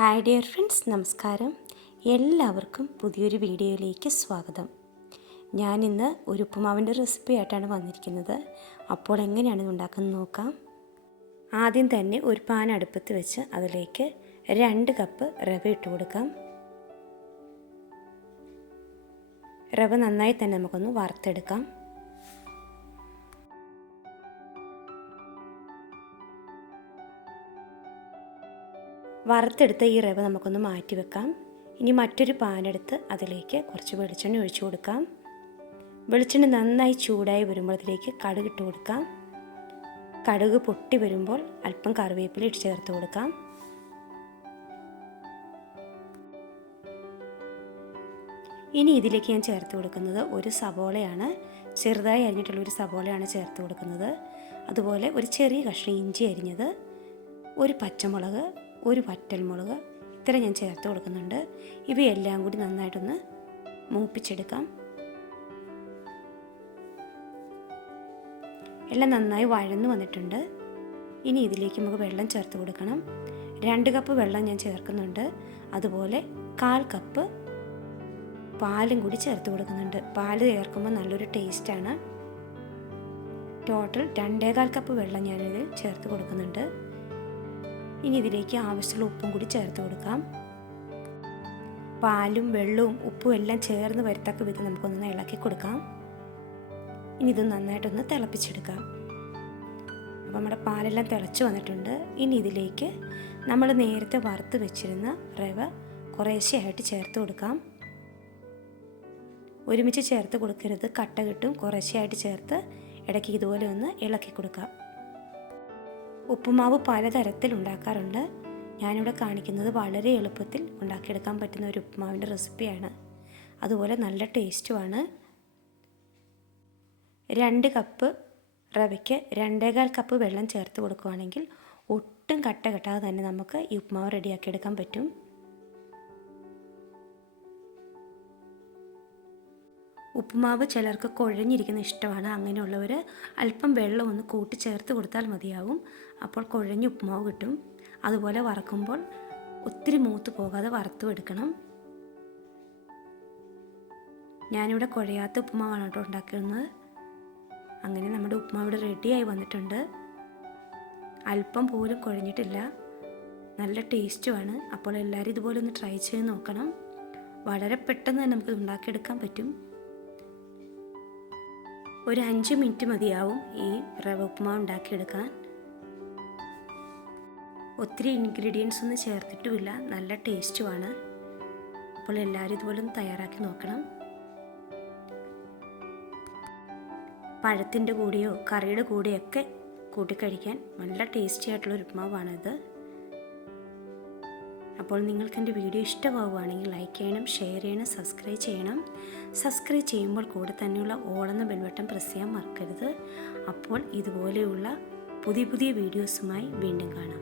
Hi dear friends നമസ്കാരം. എല്ലാവർക്കും പുതിയൊരു വീഡിയോയിലേക്ക് സ്വാഗതം. ഞാനിന്ന് ഒരു ഉപ്പുമാവിന്റെ റെസിപ്പി ആയിട്ടാണ് വന്നിരിക്കുന്നത്. അപ്പോൾ എങ്ങനെയാണ് ഉണ്ടാക്കുന്നത് നോക്കാം. ആദ്യം തന്നെ ഒരു പാൻ അടുപ്പത്ത് വെച്ച് അതിലേക്ക് രണ്ട് കപ്പ് റവ ഇട്ട് കൊടുക്കാം. റവ നന്നായി തന്നെ നമുക്കൊന്ന് വറുത്തെടുക്കാം. വറുത്തെടുത്ത ഈ റവ നമുക്കൊന്ന് മാറ്റി വെക്കാം. ഇനി മറ്റൊരു പാനെടുത്ത് അതിലേക്ക് കുറച്ച് വെളിച്ചെണ്ണ ഒഴിച്ചു കൊടുക്കാം. വെളിച്ചെണ്ണ നന്നായി ചൂടായി വരുമ്പോൾ അതിലേക്ക് കടുക് ഇട്ട് കൊടുക്കാം. കടുക് പൊട്ടി വരുമ്പോൾ അല്പം കറിവേപ്പില ഇട്ട് ചേർത്ത് കൊടുക്കാം. ഇനി ഇതിലേക്ക് ഞാൻ ചേർത്ത് കൊടുക്കുന്നത് ഒരു സബോളയാണ് ചെറുതായി അരിഞ്ഞിട്ടുള്ള ഒരു സബോളയാണ് ചേർത്ത് കൊടുക്കുന്നത്. അതുപോലെ ഒരു ചെറിയ കഷ്ണം ഇഞ്ചി അരിഞ്ഞത് ഒരു പച്ചമുളക് ഒരു വറ്റൽമുളക് ഇത്ര ഞാൻ ചേർത്ത് കൊടുക്കുന്നുണ്ട്. ഇവയെല്ലാം കൂടി നന്നായിട്ടൊന്ന് മൂപ്പിച്ചെടുക്കാം. എല്ലാം നന്നായി വഴന്നു വന്നിട്ടുണ്ട്. ഇനി ഇതിലേക്ക് നമുക്ക് വെള്ളം ചേർത്ത് കൊടുക്കണം. രണ്ട് കപ്പ് വെള്ളം ഞാൻ ചേർക്കുന്നുണ്ട്. അതുപോലെ കാൽ കപ്പ് പാലും കൂടി ചേർത്ത് കൊടുക്കുന്നുണ്ട്. പാൽ ചേർക്കുമ്പോൾ നല്ലൊരു ടേസ്റ്റാണ്. ടോട്ടൽ രണ്ടേകാൽ കപ്പ് വെള്ളം ഞാനിത് ചേർത്ത് കൊടുക്കുന്നുണ്ട്. ഇനി ഇതിലേക്ക് ആവശ്യമുള്ള ഉപ്പും കൂടി ചേർത്ത് കൊടുക്കാം. പാലും വെള്ളവും ഉപ്പും എല്ലാം ചേർന്ന് വരത്തക്ക വിധം നമുക്കൊന്ന് ഇളക്കി കൊടുക്കാം. ഇനി ഇത് നന്നായിട്ടൊന്ന് തിളപ്പിച്ചെടുക്കാം. അപ്പോൾ നമ്മുടെ പാലെല്ലാം തിളച്ച് വന്നിട്ടുണ്ട്. ഇനി ഇതിലേക്ക് നമ്മൾ നേരത്തെ വറുത്ത് വെച്ചിരുന്ന റവ കുറേശ്ശെയായിട്ട് ചേർത്ത് കൊടുക്കാം. ഒരുമിച്ച് ചേർത്ത് കൊടുക്കരുത്. കട്ട കിട്ടും. കുറേശ്ശെയായിട്ട് ചേർത്ത് ഇടയ്ക്ക് ഇതുപോലെ ഒന്ന് ഇളക്കി കൊടുക്കാം. ഉപ്പുമാവ് പലതരത്തിൽ ഉണ്ടാക്കാറുണ്ട്. ഞാനിവിടെ കാണിക്കുന്നത് വളരെ എളുപ്പത്തിൽ ഉണ്ടാക്കിയെടുക്കാൻ പറ്റുന്ന ഒരു ഉപ്പുമാവിന്റെ റെസിപ്പിയാണ്. അതുപോലെ നല്ല ടേസ്റ്റുമാണ്. രണ്ട് കപ്പ് റവയ്ക്ക് രണ്ടേകാൽ കപ്പ് വെള്ളം ചേർത്ത് കൊടുക്കുകയാണെങ്കിൽ ഒട്ടും കട്ട കെട്ടാതെ തന്നെ നമുക്ക് ഈ ഉപ്പുമാവ് റെഡിയാക്കിയെടുക്കാൻ പറ്റും. ഉപ്പുമാവ് ചിലർക്ക് കുഴഞ്ഞിരിക്കുന്ന ഇഷ്ടമാണ്. അങ്ങനെയുള്ളവർ അല്പം വെള്ളം ഒന്ന് കൂട്ടി ചേർത്ത് കൊടുത്താൽ മതിയാവും. അപ്പോൾ കുഴഞ്ഞ ഉപ്പുമാവ് കിട്ടും. അതുപോലെ വറക്കുമ്പോൾ ഒത്തിരി മൂത്ത് പോകാതെ വറുത്തു എടുക്കണം. ഞാനിവിടെ കുഴയാത്ത ഉപ്പുമാവാണ് കേട്ടോ ഉണ്ടാക്കുന്നത്. അങ്ങനെ നമ്മുടെ ഉപ്പുമാവ് ഇവിടെ റെഡിയായി വന്നിട്ടുണ്ട്. അല്പം പോലും കുഴഞ്ഞിട്ടില്ല. നല്ല ടേസ്റ്റുമാണ്. അപ്പോൾ എല്ലാവരും ഇതുപോലെ ഒന്ന് ട്രൈ ചെയ്ത് നോക്കണം. വളരെ പെട്ടെന്ന് തന്നെ നമുക്ക് ഉണ്ടാക്കിയെടുക്കാൻ പറ്റും. ഒരു അഞ്ച് മിനിറ്റ് മതിയാവും ഈ റവ ഉപ്പുമാവ് ഉണ്ടാക്കിയെടുക്കാൻ. ഒത്തിരി ഇൻഗ്രീഡിയൻസ് ഒന്നും ചേർത്തിട്ടുമില്ല. നല്ല ടേസ്റ്റുമാണ് അപ്പോൾ എല്ലാവരും ഇതുപോലെ ഒന്ന് തയ്യാറാക്കി നോക്കണം. പഴത്തിന്റെ കൂടെയോ കറിയുടെ കൂടെയൊക്കെ കൂട്ടിക്കഴിക്കാൻ നല്ല ടേസ്റ്റി ആയിട്ടുള്ള ഉപ്മാവാണിത് അപ്പോൾ നിങ്ങൾക്ക് എന്റെ വീഡിയോ ഇഷ്ടമാവുകയാണെങ്കിൽ ലൈക്ക് ചെയ്യണം ഷെയർ ചെയ്യണം സബ്സ്ക്രൈബ് ചെയ്യണം. സബ്സ്ക്രൈബ് ചെയ്യുമ്പോൾ കൂടെ തന്നെയുള്ള ഓളെന്ന ബെൽബട്ടൺ പ്രസ് ചെയ്യാൻ മറക്കരുത്. അപ്പോൾ ഇതുപോലെയുള്ള പുതിയ പുതിയ വീഡിയോസുമായി വീണ്ടും കാണാം.